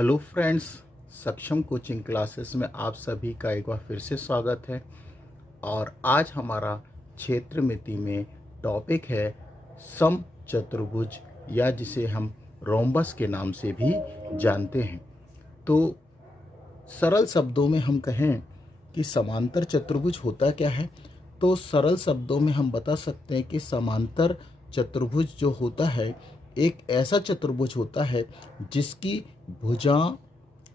Hello friends, सक्षम coaching classes में आप सभी का एक बार फिर से स्वागत है। और आज हमारा क्षेत्र मिति में टॉपिक है समचतुर्भुज, या जिसे हम रोम्बस के नाम से भी जानते हैं। तो सरल शब्दों में हम कहें कि समांतर चतुर्भुज होता क्या है, तो सरल शब्दों में हम बता सकते हैं कि समांतर चतुर्भुज जो होता है एक ऐसा चतुर्भुज होता है जिसकी भुजा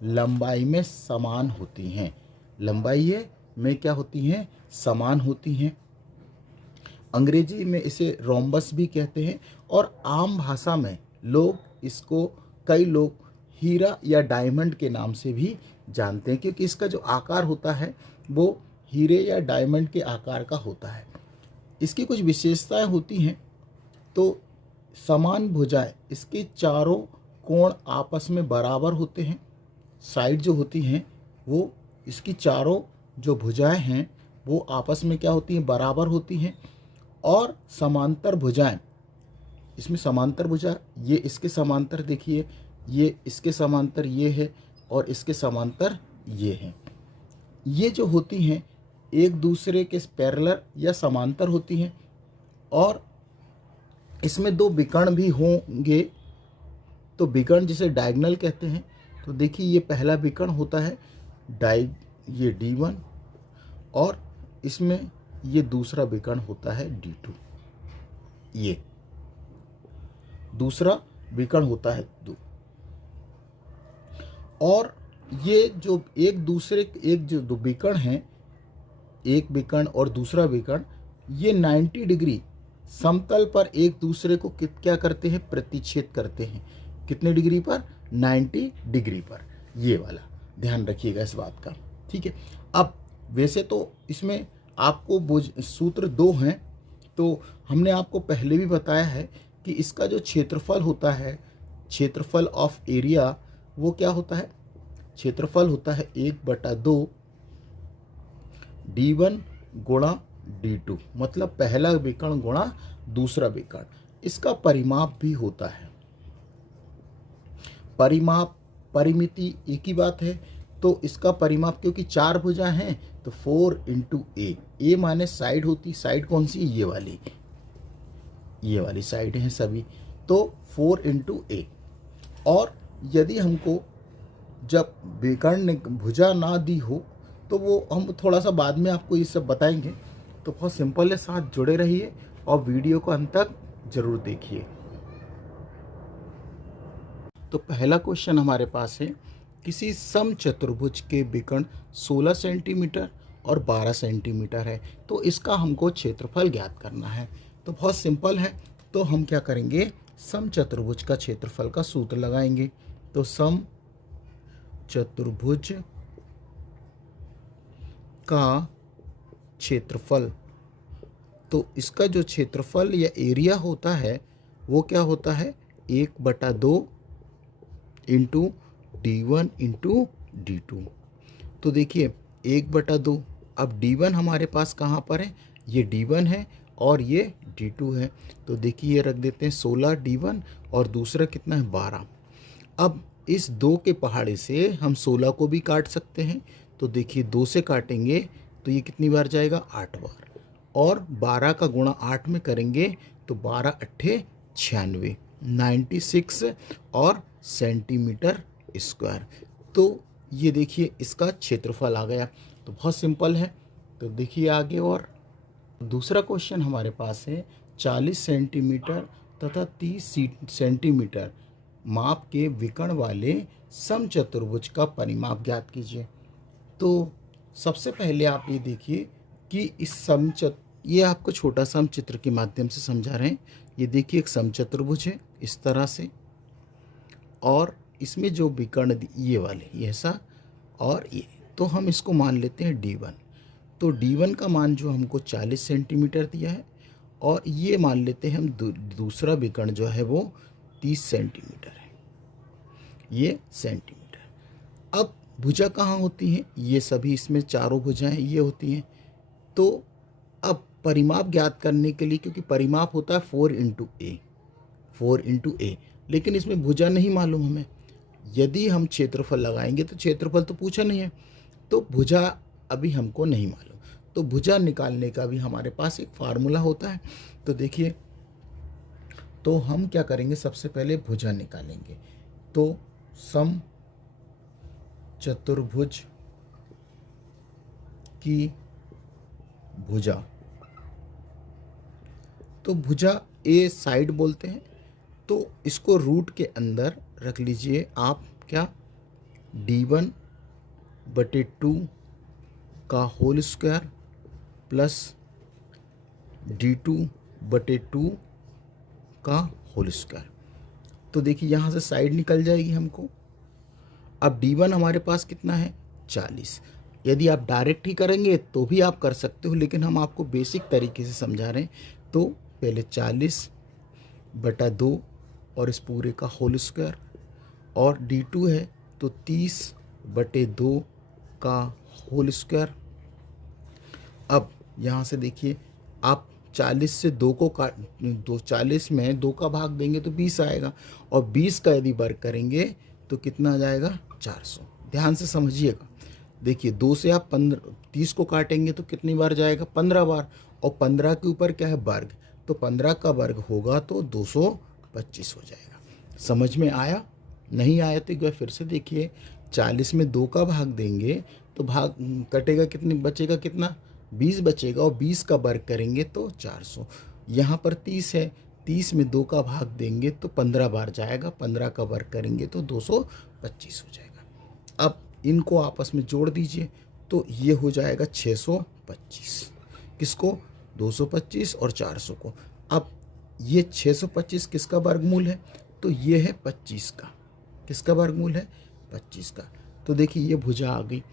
लंबाई में समान होती हैं। लंबाई में क्या होती हैं? समान होती हैं। अंग्रेजी में इसे रोम्बस भी कहते हैं और आम भाषा में कई लोग हीरा या डायमंड के नाम से भी जानते हैं, क्योंकि इसका जो आकार होता है वो हीरे या डायमंड के आकार का होता है। इसकी कुछ विशेषताएं होती हैं। तो समान भुजाएं, इसके चारों कोण आपस में बराबर होते हैं। साइड जो होती हैं वो इसकी चारों जो भुजाएं हैं वो आपस में क्या होती हैं? बराबर होती हैं। और समांतर भुजाएं, इसमें समांतर भुजा, ये इसके समांतर देखिए, ये इसके समांतर ये है और इसके समांतर ये हैं। ये जो होती हैं एक दूसरे के पैरेलल या समांतर होती हैं। और इसमें दो विकर्ण भी होंगे, तो विकर्ण जिसे डायगोनल कहते हैं। तो देखिए ये पहला विकर्ण होता है ये D1, और इसमें ये दूसरा विकर्ण होता है D2। ये दूसरा विकर्ण होता है 2। और ये जो जो दो विकर्ण हैं, एक विकर्ण और दूसरा विकर्ण, ये 90 डिग्री समतल पर एक दूसरे को क्या करते हैं? प्रतिच्छेद करते हैं। कितने डिग्री पर? 90 डिग्री पर। ये वाला ध्यान रखिएगा इस बात का, ठीक है। अब वैसे तो इसमें आपको सूत्र 2 हैं, तो हमने आपको पहले भी बताया है कि इसका जो क्षेत्रफल होता है, क्षेत्रफल ऑफ एरिया, वो क्या होता है? क्षेत्रफल होता है 1/2 D1 गुणा D2, मतलब पहला विकर्ण गुणा दूसरा विकर्ण। इसका परिमाप भी होता है। परिमिति एक ही बात है। तो इसका परिमाप, क्योंकि 4 भुजा हैं, तो 4 × A माने साइड होती। साइड कौन सी? ये वाली साइड है सभी। तो 4 × A। और यदि हमको जब विकर्ण ने भुजा ना दी हो, तो वो हम थोड़ा सा बाद में आपको ये सब बताएंगे। तो बहुत सिंपल है, साथ जुड़े रहिए और वीडियो को अंत तक जरूर देखिए। तो पहला क्वेश्चन हमारे पास है, किसी समचतुर्भुज के विकर्ण 16 सेंटीमीटर और 12 सेंटीमीटर है, तो इसका हमको क्षेत्रफल ज्ञात करना है। तो बहुत सिंपल है। तो हम क्या करेंगे? समचतुर्भुज का क्षेत्रफल का सूत्र लगाएंगे। तो समचतुर्भुज का क्षेत्रफल, तो इसका जो क्षेत्रफल या एरिया होता है वो क्या होता है? 1/2 × D1 × D2। तो देखिए 1/2, अब D1 हमारे पास कहाँ पर है? ये D1 है और ये D2 है। तो देखिए ये रख देते हैं 16 D1 और दूसरा कितना है? 12। अब इस 2 के पहाड़े से हम 16 को भी काट सकते हैं। तो देखिए 2 से काटेंगे तो ये कितनी बार जाएगा? 8 बार। और 12 का गुणा 8 में करेंगे तो 12 × 8 = 96 और सेंटीमीटर स्क्वायर। तो ये देखिए इसका क्षेत्रफल आ गया। तो बहुत सिंपल है। तो देखिए आगे, और दूसरा क्वेश्चन हमारे पास है, 40 सेंटीमीटर तथा 30 सेंटीमीटर माप के विकर्ण वाले समचतुर्भुज का परिमाप ज्ञात कीजिए। तो सबसे पहले आप ये देखिए कि ये आपको छोटा सा हम चित्र के माध्यम से समझा रहे हैं। ये देखिए एक समचतुर्भुज है इस तरह से, और इसमें जो विकर्ण ये वाले, ये ऐसा और ये, तो हम इसको मान लेते हैं D1। तो D1 का मान जो हमको 40 सेंटीमीटर दिया है, और ये मान लेते हैं हम दूसरा विकर्ण जो है वो 30 सेंटीमीटर है, ये सेंटीमीटर। अब भुजा कहाँ होती हैं? ये सभी इसमें चारों भुजाएं ये होती हैं। तो अब परिमाप ज्ञात करने के लिए, क्योंकि परिमाप होता है 4 × A, लेकिन इसमें भुजा नहीं मालूम हमें, यदि हम क्षेत्रफल लगाएंगे तो क्षेत्रफल तो पूछा नहीं है, तो भुजा अभी हमको नहीं मालूम, तो भुजा निकालने का भी हमारे पास एक फार्मूला होता है। तो देखिए, तो हम क्या करेंगे, सबसे पहले भुजा निकालेंगे। तो सम चतुर्भुज की भुजा, तो भुजा ए साइड बोलते हैं, तो इसको रूट के अंदर रख लीजिए आप, क्या, d1/2 का होल स्क्वायर प्लस d2/2 का होल स्क्वायर। तो देखिए यहाँ से साइड निकल जाएगी हमको। अब d1 हमारे पास कितना है, 40। यदि आप डायरेक्ट ही करेंगे तो भी आप कर सकते हो, लेकिन हम आपको बेसिक तरीके से समझा रहे हैं। तो पहले 40/2 और इस पूरे का होल स्क्वायर, और d2 है तो 30/2 का होल स्क्वायर। अब यहाँ से देखिए, आप 40 से 2 को काट, 40 में 2 का भाग देंगे तो 20 आएगा, और 20 का यदि वर्ग करेंगे तो कितना आ जाएगा, 400। ध्यान से समझिएगा। देखिए 2 से आप 30 को काटेंगे तो कितनी बार जाएगा, 15 बार, और 15 के ऊपर क्या है, वर्ग, तो 15 का वर्ग होगा तो 225 हो जाएगा। समझ में आया? नहीं आया तो एक बार फिर से देखिए, 40 में 2 का भाग देंगे तो भाग कटेगा, कितनी बचेगा, कितना, 20 बचेगा, और 20 का वर्ग करेंगे तो 400। यहाँ पर 30 है, 30 में 2 का भाग देंगे तो 15 बार जाएगा, 15 का वर्ग करेंगे तो 225 हो जाएगा। अब इनको आपस में जोड़ दीजिए तो ये हो जाएगा 625। किसको, 225 और 400 को। अब ये 625 किसका वर्गमूल है, तो ये है 25 का। किसका वर्गमूल है, 25 का। तो देखिए ये भुजा आ गई,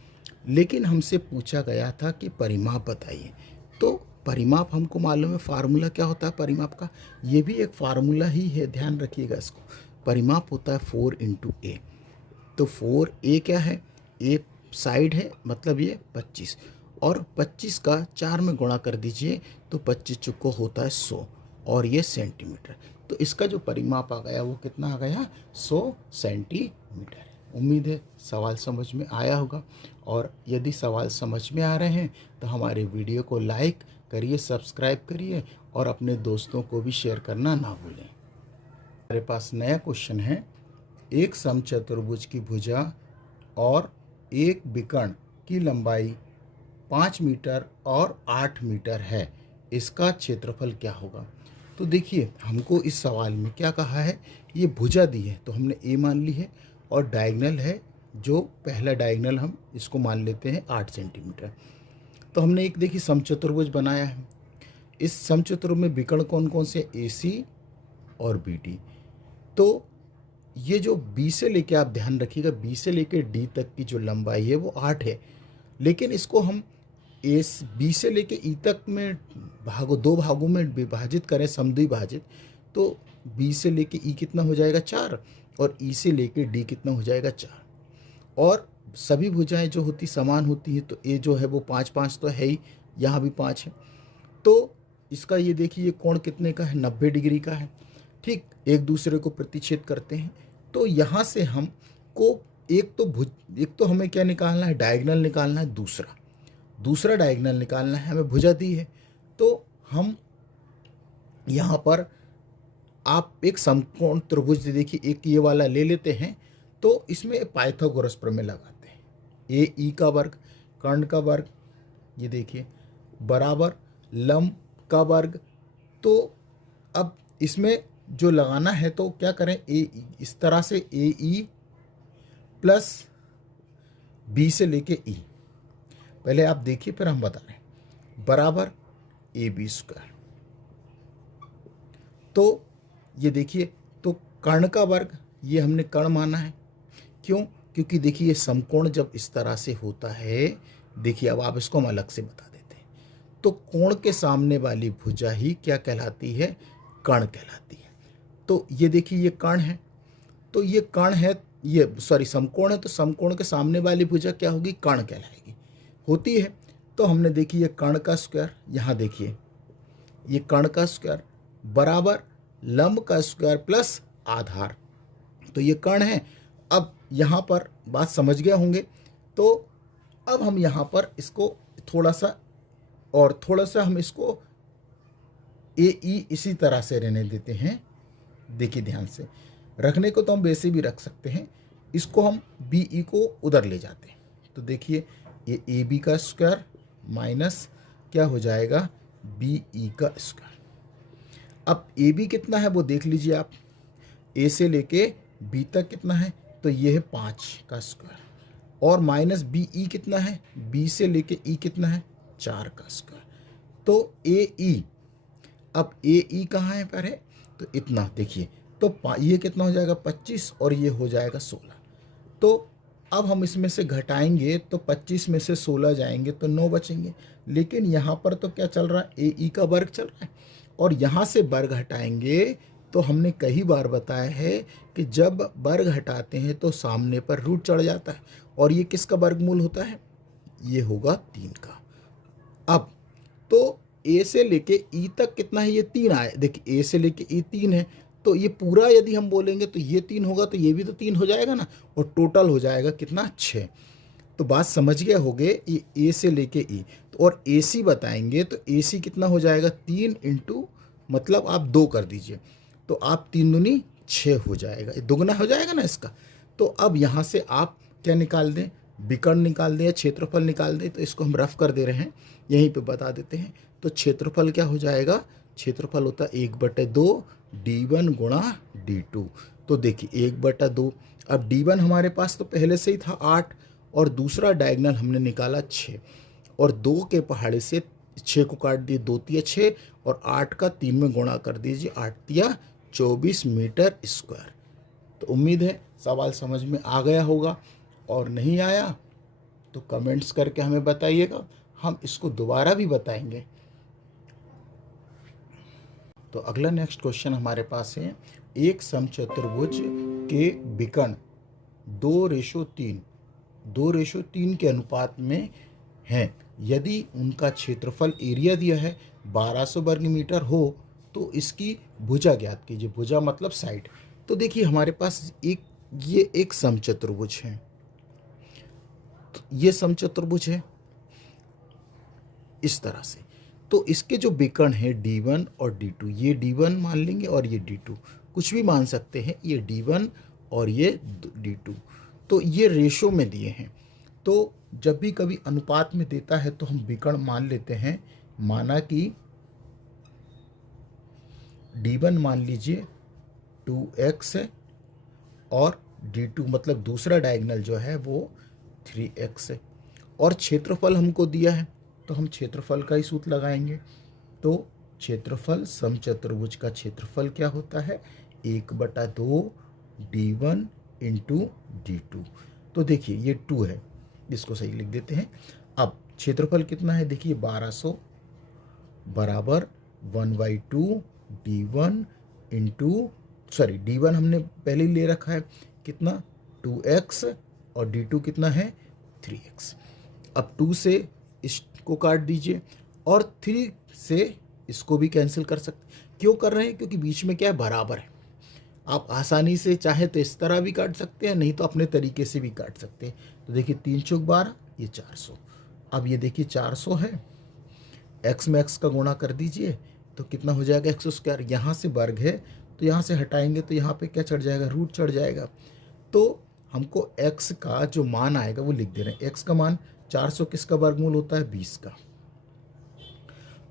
लेकिन हमसे पूछा गया था कि परिमाप बताइए। तो परिमाप हमको मालूम है, फार्मूला क्या होता है परिमाप का, ये भी एक फार्मूला ही है, ध्यान रखिएगा इसको। परिमाप होता है 4 × a। तो 4a क्या है, a साइड है, मतलब ये 25, और 25 का 4 में गुणा कर दीजिए तो 25 चुको होता है 100, और ये सेंटीमीटर। तो इसका जो परिमाप आ गया वो कितना आ गया, 100 सेंटीमीटर। उम्मीद है सवाल समझ में आया होगा, और यदि सवाल समझ में आ रहे हैं तो हमारे वीडियो को लाइक करिए, सब्सक्राइब करिए, और अपने दोस्तों को भी शेयर करना ना भूलें। हमारे पास नया क्वेश्चन है, एक समचतुर्भुज की भुजा और एक विकर्ण की लंबाई 5 मीटर और 8 मीटर है, इसका क्षेत्रफल क्या होगा। तो देखिए हमको इस सवाल में क्या कहा है, ये भुजा दी है तो हमने ए मान ली है, और डायगोनल है, जो पहला डायगोनल हम इसको मान लेते हैं 8 सेंटीमीटर। तो हमने एक देखिए समचतुर्भुज बनाया है। इस समचतुर्भुज में विकर्ण कौन कौन से, AC और BD। तो ये जो B से लेके, आप ध्यान रखिएगा, B से लेके D तक की जो लंबाई है वो 8 है, लेकिन इसको हम B से लेके E तक में दो भागों में विभाजित करें, समद्विभाजित, तो B से लेके E कितना हो जाएगा, 4, और E से लेके D कितना हो जाएगा, 4। और सभी भुजाएं जो होती समान होती हैं, तो A जो है वो 5 तो है ही, यहाँ भी 5 है। तो इसका ये देखिए कोण कितने का है, 90 डिग्री का है। ठीक, एक दूसरे को प्रतिच्छेद करते हैं। तो यहाँ से हमको एक तो हमें क्या निकालना है, डायगोनल निकालना है, दूसरा डायगोनल निकालना है, हमें भुजा दी है। तो हम यहाँ पर आप एक समकोण त्रिभुज देखिए, एक ये वाला ले लेते हैं, तो इसमें पाइथागोरस प्रमेय लगाते हैं। AE का वर्ग, कर्ण का वर्ग, ये देखिए, बराबर लंब का वर्ग। तो अब इसमें जो लगाना है तो क्या करें, AE इस तरह से, AE प्लस B से लेके E, पहले आप देखिए फिर हम बता रहे हैं, बराबर AB²। तो ये देखिए, तो कर्ण का वर्ग, ये हमने कर्ण माना है। क्यों, क्योंकि देखिए ये समकोण जब इस तरह से होता है, देखिए अब आप इसको हम अलग से बता देते हैं। तो कोण के सामने वाली भुजा ही क्या कहलाती है, कर्ण कहलाती है। तो ये देखिए ये कर्ण है, तो ये कर्ण है, ये समकोण है, तो समकोण के सामने वाली भुजा क्या होगी, कर्ण कहलाएगी, होती है। तो हमने देखिए ये कर्ण का स्क्वायर, यहाँ देखिए ये कर्ण का स्क्वायर बराबर लंब का स्क्वायर प्लस आधार। तो ये कर्ण है। अब यहाँ पर बात समझ गए होंगे। तो अब हम यहाँ पर इसको थोड़ा सा हम इसको ए ई इसी तरह से रहने देते हैं। देखिए ध्यान से, रखने को तो हम वैसे भी रख सकते हैं, इसको हम बी ई को उधर ले जाते हैं। तो देखिए ये ए बी का स्क्वायर माइनस क्या हो जाएगा, बी ई का स्क्वायर। अब ए बी कितना है वो देख लीजिए आप, ए से लेके बी तक कितना है, तो ये है 5 का स्क्वायर, और माइनस बी ई कितना है, बी से लेके ई कितना है, 4 का स्क्वायर। तो ए ई, अब ए ई कहाँ है पर है, तो इतना देखिए, तो ये कितना हो जाएगा 25 और ये हो जाएगा 16। तो अब हम इसमें से घटाएंगे तो 25 में से 16 जाएंगे तो 9 बचेंगे। लेकिन यहाँ पर तो क्या चल रहा है, ए ई का वर्ग चल रहा है, और यहाँ से वर्ग हटाएंगे तो हमने कई बार बताया है कि जब वर्ग हटाते हैं तो सामने पर रूट चढ़ जाता है, और ये किसका वर्गमूल होता है, ये होगा 3 का। अब तो ए से लेके ई तक कितना है, ये 3 आए, देखिए ए से लेके ई 3 है, तो ये पूरा यदि हम बोलेंगे तो ये 3 होगा, तो ये भी तो 3 हो जाएगा ना, और टोटल हो जाएगा कितना, 6। तो बात समझ गए होगे, ये ए से लेके ई, तो और ए सी बताएंगे तो ए सी कितना हो जाएगा, 3 इंटू, मतलब आप 2 कर दीजिए, तो आप 3 दूनी 6 हो जाएगा, दुगना हो जाएगा ना इसका। तो अब यहाँ से आप क्या निकाल दें, विकर्ण निकाल दें या क्षेत्रफल निकाल दें। तो इसको हम रफ कर दे रहे हैं, यहीं पे बता देते हैं। तो क्षेत्रफल क्या हो जाएगा, क्षेत्रफल होता है 1/2 d1 गुणा d2। तो देखिए 1/2, अब d1 हमारे पास तो पहले से ही था 8, और दूसरा डायगोनल हमने निकाला 6, और 2 के पहाड़े से 6 को काट दिए, 2 तिया 6, और 8 का 3 में गुणा कर दीजिए, 8 तिया 24 मीटर स्क्वायर। तो उम्मीद है सवाल समझ में आ गया होगा, और नहीं आया तो कमेंट्स करके हमें बताइएगा, हम इसको दोबारा भी बताएंगे। तो अगला नेक्स्ट क्वेश्चन हमारे पास है, एक समचतुर्भुज के विकर्ण 2:3 के अनुपात में हैं, यदि उनका क्षेत्रफल एरिया दिया है 1200 वर्ग मीटर हो तो इसकी भुजा ज्ञात कीजिए। भुजा मतलब साइड। तो देखिए हमारे पास ये एक समचतुर्भुज है, तो ये समचतुर्भुज है इस तरह से। तो इसके जो विकर्ण है d1 और d2, ये d1 मान लेंगे और ये d2, कुछ भी मान सकते हैं, ये d1 और ये d2। तो ये रेशो में दिए हैं, तो जब भी कभी अनुपात में देता है तो हम विकर्ण मान लेते हैं। माना कि d1 मान लीजिए 2x है, और d2 मतलब दूसरा डायगोनल जो है वो 3x है, और क्षेत्रफल हमको दिया है तो हम क्षेत्रफल का ही सूत्र लगाएंगे। तो क्षेत्रफल, समचतुर्भुज का क्षेत्रफल क्या होता है, 1/2 d1 इंटू d2। तो देखिए ये 2 है, इसको सही लिख देते हैं। अब क्षेत्रफल कितना है, देखिए 1200 बराबर 1/2 d1 इंटू, सॉरी d1 हमने पहले ही ले रखा है, कितना 2x, और d2 कितना है 3x। अब 2 से इसको काट दीजिए, और 3 से इसको भी कैंसिल कर सकते। क्यों कर रहे हैं, क्योंकि बीच में क्या है, बराबर है। आप आसानी से चाहे तो इस तरह भी काट सकते हैं, नहीं तो अपने तरीके से भी काट सकते हैं। तो देखिए 3 चौक 12, ये 400। अब ये देखिए 400 है, x में x का गुणा कर दीजिए तो कितना हो जाएगा, x²। यहाँ से वर्ग है तो यहाँ से हटाएंगे तो यहाँ पे क्या चढ़ जाएगा, रूट चढ़ जाएगा। तो हमको x का जो मान आएगा वो लिख दे रहे हैं। x का मान 400 किसका वर्गमूल होता है, 20 का।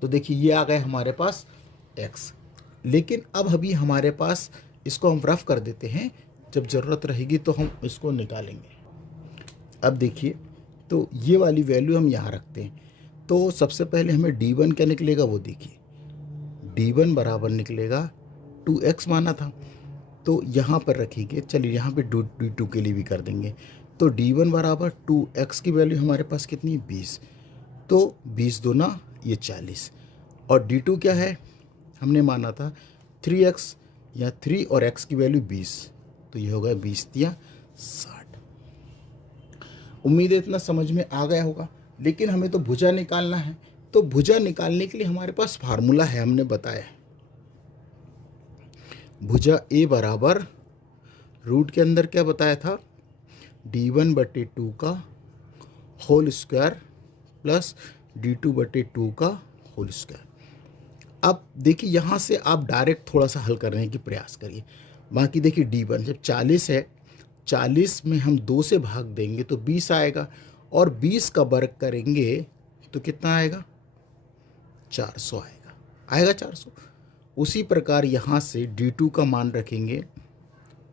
तो देखिए ये आ गए हमारे पास x। लेकिन अब अभी हमारे पास, इसको हम रफ कर देते हैं, जब ज़रूरत रहेगी तो हम इसको निकालेंगे। अब देखिए, तो ये वाली वैल्यू हम यहाँ रखते हैं। तो सबसे पहले हमें d1 क्या निकलेगा वो देखिए, d1 बराबर निकलेगा 2x माना था, तो यहाँ पर रखेंगे। चलिए यहाँ पे d2 के लिए भी कर देंगे। तो d1 बराबर 2x की वैल्यू हमारे पास कितनी, 20। तो 20 दूना ये 40, और d2 क्या है, हमने माना था 3x, या 3 और x की वैल्यू 20, तो ये होगा 20 तिया 60। उम्मीद है इतना समझ में आ गया होगा। लेकिन हमें तो भुजा निकालना है, तो भुजा निकालने के लिए हमारे पास फार्मूला है, हमने बताया। भुजा a बराबर, रूट के अंदर क्या बताया था, d1/2 का होल स्क्वायर प्लस d2/2 का होल स्क्वायर। अब देखिए यहाँ से आप डायरेक्ट थोड़ा सा हल करने की प्रयास करिए। बाकी देखिए d1 जब 40 है, 40 में हम 2 से भाग देंगे तो 20 आएगा, और 20 का वर्ग करेंगे तो कितना आएगा? 400 आएगा। आएगा 400। उसी प्रकार यहाँ से d2 का मान रखेंगे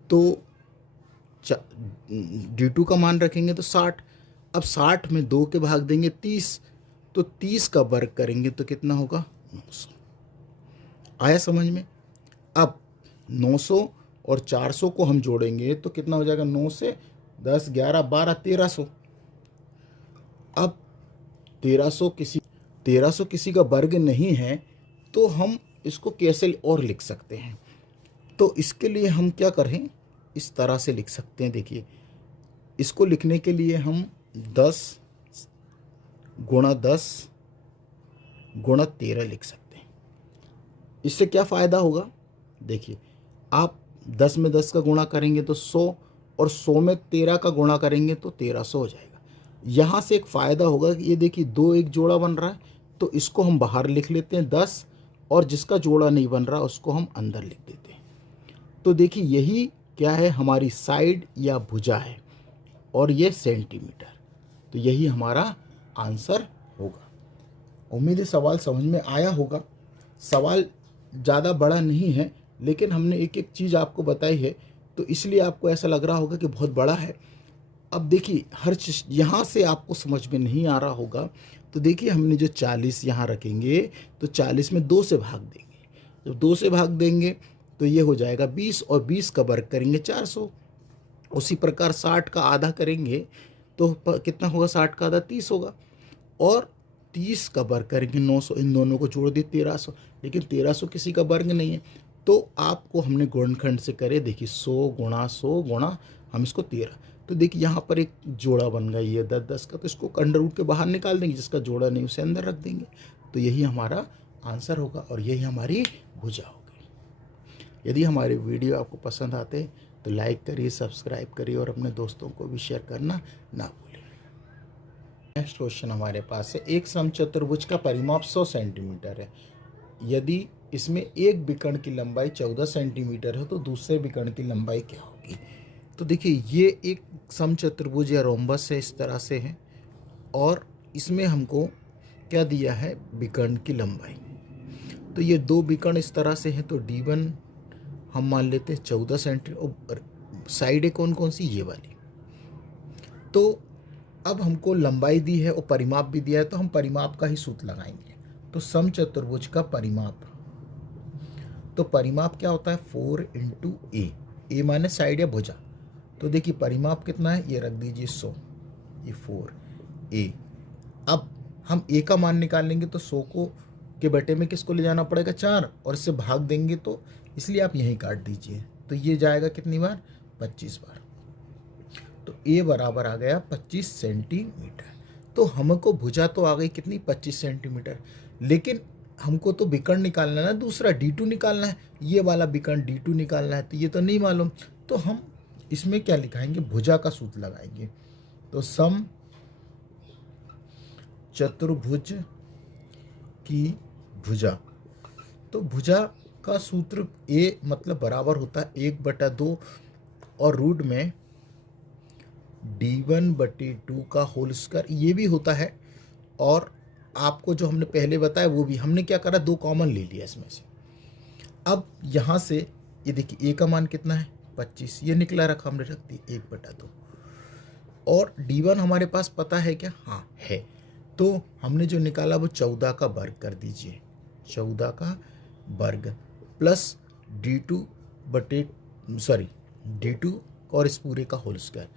तो d2 का मान रखेंगे तो 60। अब 60 में 2 के भाग देंगे 30, तो 30 का वर्ग करेंगे तो कितना होगा? 900। आया समझ में? अब 900 और 400 को हम जोड़ेंगे तो कितना हो जाएगा? 9 से 10, 11, 12, 1300। अब 1300 किसी का वर्ग नहीं है, तो हम इसको कैसे और लिख सकते हैं? तो इसके लिए हम क्या करें, इस तरह से लिख सकते हैं। देखिए, इसको लिखने के लिए हम 10 गुणा 10 गुणा 13 लिख सकते हैं। इससे क्या फ़ायदा होगा? देखिए, आप 10 में 10 का गुणा करेंगे तो 100, और 100 में 13 का गुणा करेंगे तो 1300 हो जाएगा। यहाँ से एक फ़ायदा होगा कि ये देखिए 2 एक जोड़ा बन रहा है, तो इसको हम बाहर लिख लेते हैं 10, और जिसका जोड़ा नहीं बन रहा उसको हम अंदर लिख देते हैं। तो देखिए यही क्या है, हमारी साइड या भुजा है, और ये सेंटीमीटर। तो यही हमारा आंसर होगा। उम्मीद है सवाल समझ में आया होगा। सवाल ज़्यादा बड़ा नहीं है, लेकिन हमने एक एक चीज़ आपको बताई है, तो इसलिए आपको ऐसा लग रहा होगा कि बहुत बड़ा है। अब देखिए, हर चीज़ यहाँ से आपको समझ में नहीं आ रहा होगा, तो देखिए हमने जो 40 यहाँ रखेंगे तो 40 में 2 से भाग देंगे। जब 2 से भाग देंगे तो ये हो जाएगा 20, और 20 का वर्ग करेंगे 400। उसी प्रकार 60 का आधा करेंगे तो कितना होगा? 60 का आधा 30 होगा, और 30 का वर्ग करेंगे 900। इन दोनों को जोड़ दिए 1300, लेकिन 1300 किसी का वर्ग नहीं है, तो आपको हमने गुणनखंड से करे। देखिए 100 गुणा हम इसको 13, तो देखिए यहाँ पर एक जोड़ा बन गया ये 10-10 का, तो इसको अंडर रूट के बाहर निकाल देंगे, जिसका जोड़ा नहीं उसे अंदर रख देंगे। तो यही हमारा आंसर होगा, और यही हमारी भुजा होगी। यदि हमारे वीडियो आपको पसंद आते तो लाइक करिए, सब्सक्राइब करिए, और अपने दोस्तों को भी शेयर करना ना भूलें। नेक्स्ट क्वेश्चन हमारे पास है, एक समचतुर्भुज का परिमाप 100 सेंटीमीटर है। यदि इसमें एक विकर्ण की लंबाई 14 सेंटीमीटर है तो दूसरे विकर्ण की लंबाई क्या होगी? तो देखिए, ये एक समचतुर्भुज या रोम्बस है, इस तरह से है, और इसमें हमको क्या दिया है? विकर्ण की लंबाई। तो ये 2 विकर्ण इस तरह से हैं, तो d1 हम मान लेते हैं 14 सेंटीमीटर। साइडें कौन कौन सी? ये वाली। तो अब हमको लंबाई दी है और परिमाप भी दिया है, तो हम परिमाप का ही सूत्र लगाएंगे। तो समचतुर्भुज का परिमाप, तो परिमाप क्या होता है? 4 × a। ए माने साइड या भुजा। तो देखिए परिमाप कितना है? ये रख दीजिए 100, ये 4a। अब हम a का मान निकाल लेंगे, तो 100 को के बटे में किसको ले जाना पड़ेगा? 4, और इससे भाग देंगे, तो इसलिए आप यहीं काट दीजिए। तो ये जाएगा कितनी बार? 25 बार। तो a बराबर आ गया 25 सेंटीमीटर। तो हमको भुजा तो आ गई कितनी? 25 सेंटीमीटर। लेकिन हमको तो विकर्ण निकालना है, दूसरा d2 निकालना है। ये वाला विकर्ण d2 निकालना है, तो ये तो नहीं मालूम। तो हम इसमें क्या लिखाएंगे? भुजा का सूत्र लगाएंगे। तो सम चतुर्भुज की भुजा, तो भुजा का सूत्र a मतलब बराबर होता है 1/2 और रूट में d1/2 का होल स्क्वायर। ये भी होता है, और आपको जो हमने पहले बताया वो भी हमने क्या करा? 2 कॉमन ले लिया इसमें से। अब यहाँ से ये देखिए a का मान कितना है? 25, ये निकला रखा हमने, रख दी 1/2। और d1 हमारे पास पता है क्या? हाँ है। तो हमने जो निकाला वो 14 का वर्ग कर दीजिए, 14 का वर्ग प्लस d2 और इस पूरे का होल स्क्वायर।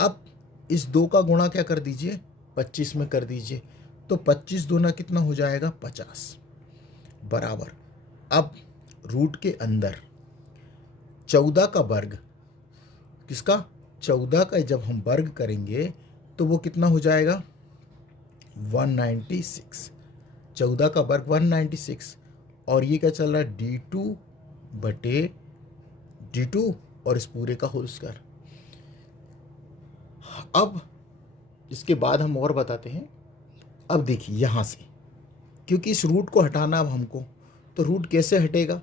अब इस 2 का गुणा क्या कर दीजिए? 25 में कर दीजिए। तो 25 दूना कितना हो जाएगा? 50 बराबर। अब रूट के अंदर 14 का वर्ग, किसका? 14 का जब हम वर्ग करेंगे तो वो कितना हो जाएगा? 196। 14 का वर्ग 196, और ये क्या चल रहा है? d2 और इस पूरे का होल स्क्वायर। अब इसके बाद हम और बताते हैं। अब देखिए यहाँ से, क्योंकि इस रूट को हटाना अब हमको, तो रूट कैसे हटेगा?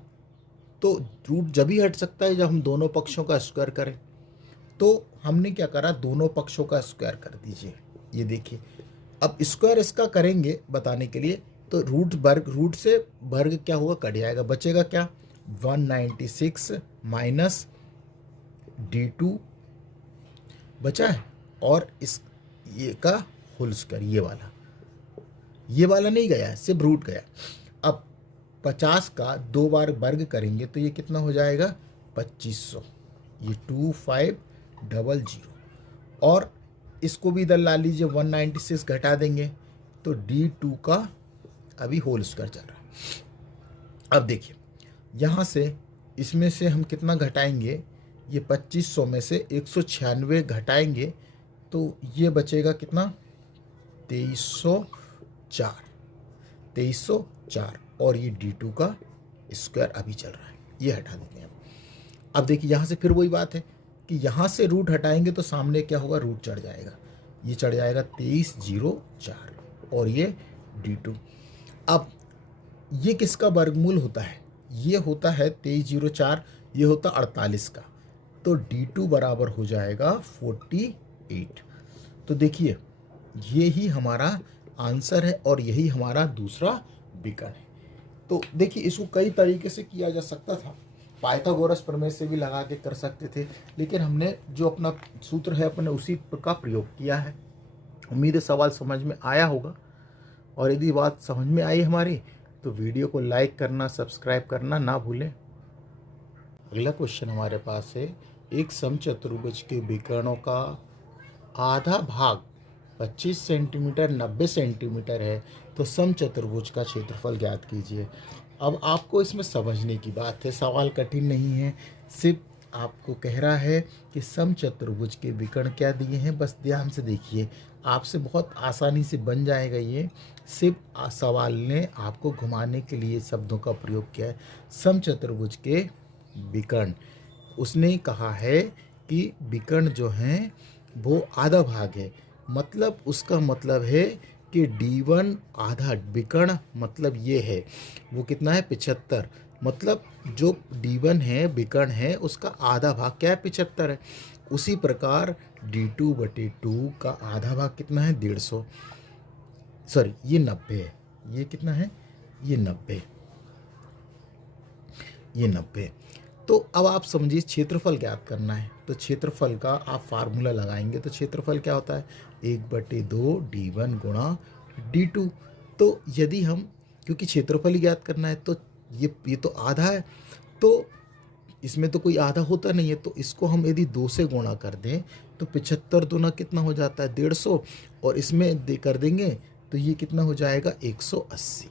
तो रूट जब ही हट सकता है जब हम दोनों पक्षों का स्क्वायर करें। तो हमने क्या करा, दोनों पक्षों का स्क्वायर कर दीजिए। ये देखिए, अब स्क्वायर इसका करेंगे बताने के लिए, तो रूट से वर्ग क्या होगा, कट जाएगा, बचेगा क्या, 196 माइनस D2 बचा है, और इस ये का होल स्क्वायर, ये वाला नहीं गया है, सिर्फ रूट गया। अब 50 का 2 बार वर्ग करेंगे तो ये कितना हो जाएगा, 2500। ये 2500, और इसको भी इधर ला लीजिए, 196 घटा देंगे तो D2 का अभी होल स्क्वायर चल रहा है। अब देखिए यहाँ से, इसमें से हम कितना घटाएंगे, ये 2500 में से 196 घटाएंगे तो ये बचेगा कितना, 2304, और ये D2 का स्क्वायर अभी चल रहा है, ये हटा देते हैं। अब देखिए यहाँ से फिर वही बात है कि यहाँ से रूट हटाएंगे तो सामने क्या होगा, रूट चढ़ जाएगा, ये चढ़ जाएगा 2304, और ये D2। अब ये किसका वर्गमूल होता है, ये होता है 2304, ये होता 48 का, तो D2 बराबर हो जाएगा 48। तो देखिए ये ही हमारा आंसर है, और यही हमारा दूसरा विकर्ण है। तो देखिए इसको कई तरीके से किया जा सकता था, पाइथागोरस प्रमेय से भी लगा के कर सकते थे, लेकिन हमने जो अपना सूत्र है अपने उसी का प्रयोग किया है। उम्मीद है सवाल समझ में आया होगा, और यदि बात समझ में आई हमारी तो वीडियो को लाइक करना, सब्सक्राइब करना ना भूलें। अगला क्वेश्चन हमारे पास है, एक समचतुर्भुज के विकर्णों का आधा भाग 25 सेंटीमीटर 90 सेंटीमीटर है, तो समचतुर्भुज का क्षेत्रफल ज्ञात कीजिए। अब आपको इसमें समझने की बात है, सवाल कठिन नहीं है, सिर्फ आपको कह रहा है कि समचतुर्भुज के विकर्ण क्या दिए हैं, बस ध्यान से देखिए, आपसे बहुत आसानी से बन जाएगा ये। सिर्फ सवाल ने आपको घुमाने के लिए शब्दों का प्रयोग किया है। समचतुर्भुज के विकर्ण, उसने कहा है कि विकर्ण जो हैं वो आधा भाग है, मतलब उसका मतलब है कि D1 आधा, विकर्ण मतलब ये है, वो कितना है, 75, मतलब जो D1 है विकर्ण है उसका आधा भाग क्या है, 75 है। उसी प्रकार D2/2 का आधा भाग कितना है, 150, सॉरी ये 90 है, ये कितना है, ये 90। तो अब आप समझिए क्षेत्रफल ज्ञात करना है, तो क्षेत्रफल का आप फार्मूला लगाएंगे तो क्षेत्रफल क्या होता है, 1/2 D1 गुणा D2। तो यदि हम, क्योंकि क्षेत्रफल ही ज्ञात करना है, तो ये तो आधा है, तो इसमें तो कोई आधा होता नहीं है, तो इसको हम यदि 2 से गुणा कर दें तो 75 दूना कितना हो जाता है, 150, और इसमें कर देंगे तो ये कितना हो जाएगा, 180।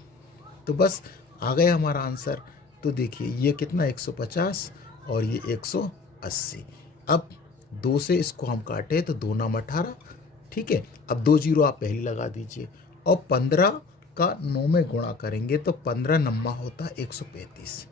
तो बस आ गया हमारा आंसर। तो देखिए ये कितना, 150 और ये 180। अब 2 से इसको हम काटे तो 2 नाम 18, ठीक है। अब 2 जीरो आप पहले लगा दीजिए, और 15 का 9 में गुणा करेंगे तो 15 नम्मा होता है 135,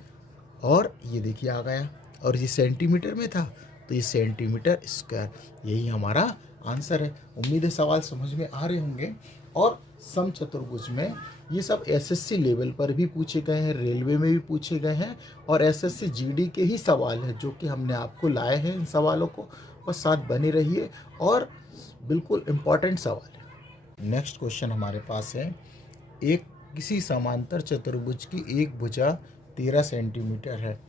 और ये देखिए आ गया, और ये सेंटीमीटर में था तो ये सेंटीमीटर स्क्वायर, यही हमारा आंसर है। उम्मीद है सवाल समझ में आ रहे होंगे। और समचतुर्भुज में ये सब एसएससी लेवल पर भी पूछे गए हैं, रेलवे में भी पूछे गए हैं, और एसएससी जीडी के ही सवाल है जो कि हमने आपको लाए हैं इन सवालों को, और साथ बने रहिए, और बिल्कुल इम्पॉर्टेंट सवाल है। नेक्स्ट क्वेश्चन हमारे पास है, एक किसी समांतर चतुर्भुज की एक भुजा 13 सेंटीमीटर है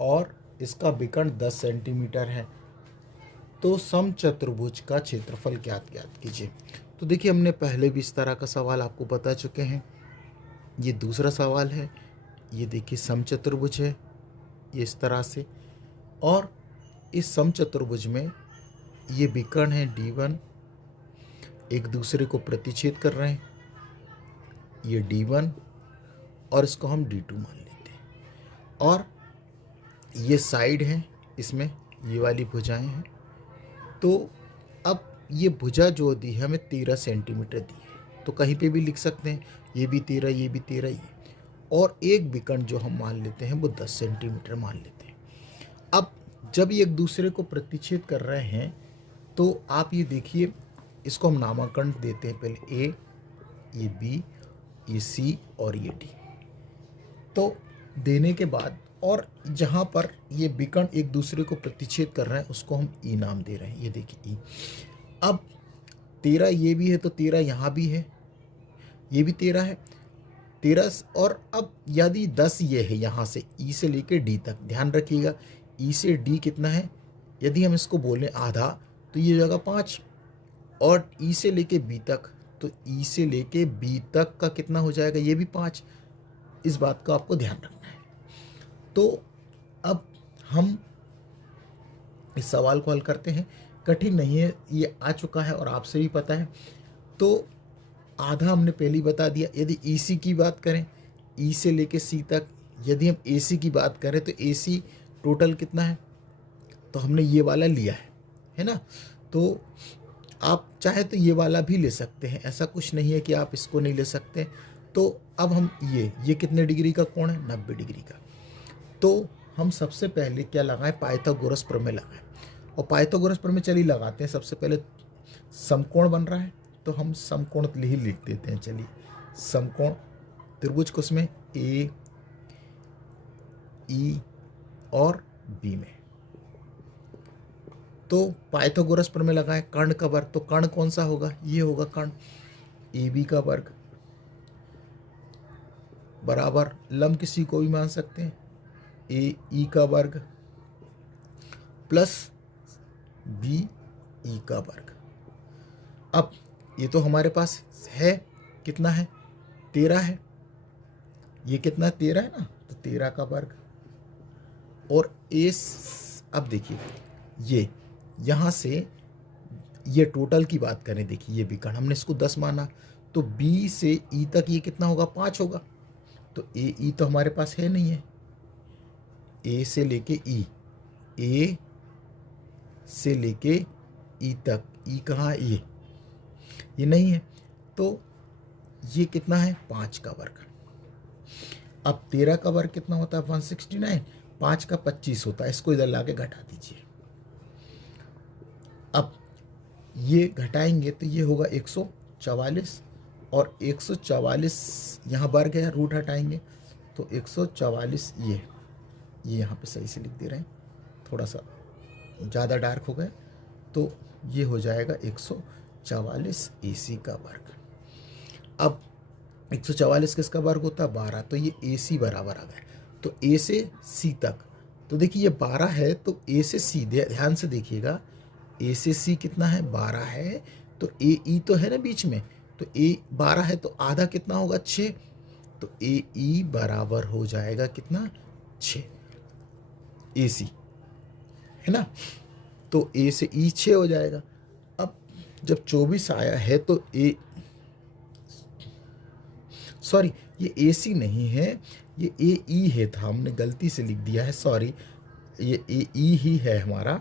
और इसका विकर्ण 10 सेंटीमीटर है, तो समचतुर्भुज का क्षेत्रफल ज्ञात कीजिए। तो देखिए हमने पहले भी इस तरह का सवाल आपको बता चुके हैं, ये दूसरा सवाल है। ये देखिए समचतुर्भुज है ये इस तरह से, और इस समचतुर्भुज में ये विकर्ण है D1, एक दूसरे को प्रतिच्छेद कर रहे हैं, ये D1 और इसको हम D2 मान लेते हैं, और ये साइड है, इसमें ये वाली भुजाएं हैं। तो अब ये भुजा जो दी है हमें 13 सेंटीमीटर दी है, तो कहीं पे भी लिख सकते हैं, ये भी 13, ये भी 13, ये, और एक विकर्ण जो हम मान लेते हैं वो 10 सेंटीमीटर मान लेते हैं। अब जब ये एक दूसरे को प्रतिच्छेद कर रहे हैं तो आप ये देखिए, इसको हम नामांकन देते हैं, पहले ए, ये बी, ये सी और ये डी। तो देने के बाद और जहाँ पर ये विकर्ण एक दूसरे को प्रतिच्छेद कर रहे हैं उसको हम ई नाम दे रहे हैं। ये देखिए ई। अब 13 ये भी है तो 13 यहाँ भी है, ये भी 13 है, 13। और अब यदि 10 ये है यहाँ से ई से लेके डी तक, ध्यान रखिएगा ई से डी कितना है, यदि हम इसको बोलें आधा तो ये हो जाएगा 5, और ई से लेके बी तक, तो ई से लेके बी तक का कितना हो जाएगा, ये भी 5। इस बात का आपको ध्यान रखना है। तो अब हम इस सवाल को हल करते हैं, कठिन नहीं है, ये आ चुका है और आपसे भी पता है। तो आधा हमने पहले ही बता दिया। यदि ई सी की बात करें, ई से लेके सी तक, यदि हम ए सी की बात करें तो ए सी टोटल कितना है, तो हमने ये वाला लिया है ना। तो आप चाहे तो ये वाला भी ले सकते हैं, ऐसा कुछ नहीं है कि आप इसको नहीं ले सकते। तो अब हम ये कितने डिग्री का कोण है, 90 डिग्री का। तो हम सबसे पहले क्या लगाएं, पाइथागोरस प्रमेय लगाएं। और पाइथागोरस प्रमेय चलिए लगाते हैं। सबसे पहले समकोण बन रहा है तो हम समकोण ही लिख देते हैं। चलिए समकोण त्रिभुज को उसमें ए, ई और बी में। तो पाइथागोरस प्रमेय लगाएं, कर्ण का वर्ग, तो कर्ण कौन सा होगा, ये होगा कर्ण। ए बी का वर्ग बराबर लंब किसी को भी मान सकते हैं, ए ई का वर्ग प्लस बी ई का वर्ग। अब ये तो हमारे पास है, कितना है, 13 है, ये कितना 13 है ना, तो 13 का वर्ग। और अब देखिए ये यहाँ से ये टोटल की बात करें, देखिए ये विकर्ण हमने इसको 10 माना, तो बी से ई तक ये कितना होगा, 5 होगा। तो ए ई तो हमारे पास है नहीं है, ए से लेके ई, ए से लेके ई तक, ई कहाँ है, ये नहीं है। तो ये कितना है, 5 का वर्ग। अब 13 का वर्ग कितना होता है, 169, 5 का 25 होता है, इसको इधर लाके घटा दीजिए। अब ये घटाएंगे तो ये होगा 144, और 144 यहाँ वर्ग है, रूट हटाएंगे तो 144 ये यहाँ पे सही से लिख दे रहे हैं, थोड़ा सा ज़्यादा डार्क हो गया, तो ये हो जाएगा 144 AC का वर्ग। अब 144 किसका वर्ग होता है, 12, तो ये AC बराबर आ गया। तो A से C तक, तो देखिए ये 12 है, तो A से C, ध्यान से देखिएगा, A से C कितना है, 12 है, तो AE तो है ना बीच में, तो A 12 है तो आधा कितना होगा, 6, तो AE बराबर हो जाएगा कितना, 6 AC है ना। तो A से E 6 हो जाएगा। अब जब 24 आया है तो सॉरी ये AC नहीं है, ये AE है, था हमने गलती से लिख दिया है, सॉरी, ये AE ही है हमारा।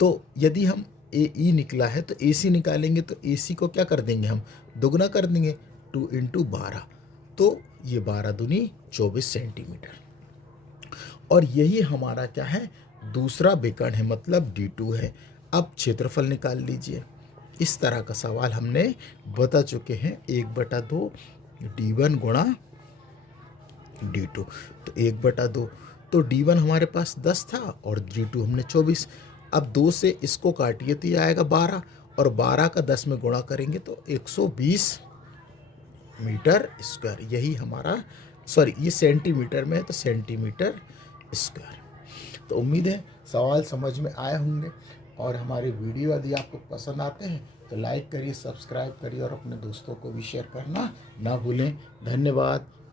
तो यदि हम AE निकला है तो AC निकालेंगे, तो AC को क्या कर देंगे, हम दोगुना कर देंगे, 2 × 12, तो ये 12 दूनी 24 सेंटीमीटर। और यही हमारा क्या है, दूसरा विकर्ण है, मतलब D2 है। अब क्षेत्रफल निकाल लीजिए। इस तरह का सवाल हमने बता चुके हैं, 1/2 D1 गुणा D2, तो 1/2, तो D1 हमारे पास 10 था और D2 हमने 24। अब 2 से इसको काटिए तो ये आएगा 12, और 12 का 10 में गुणा करेंगे तो 120 मीटर स्क्वायर। यही हमारा, सॉरी ये सेंटीमीटर में है तो सेंटीमीटर स्क्वायर। तो उम्मीद है सवाल समझ में आए होंगे, और हमारे वीडियो यदि आपको पसंद आते हैं तो लाइक करिए, सब्सक्राइब करिए और अपने दोस्तों को भी शेयर करना ना भूलें। धन्यवाद।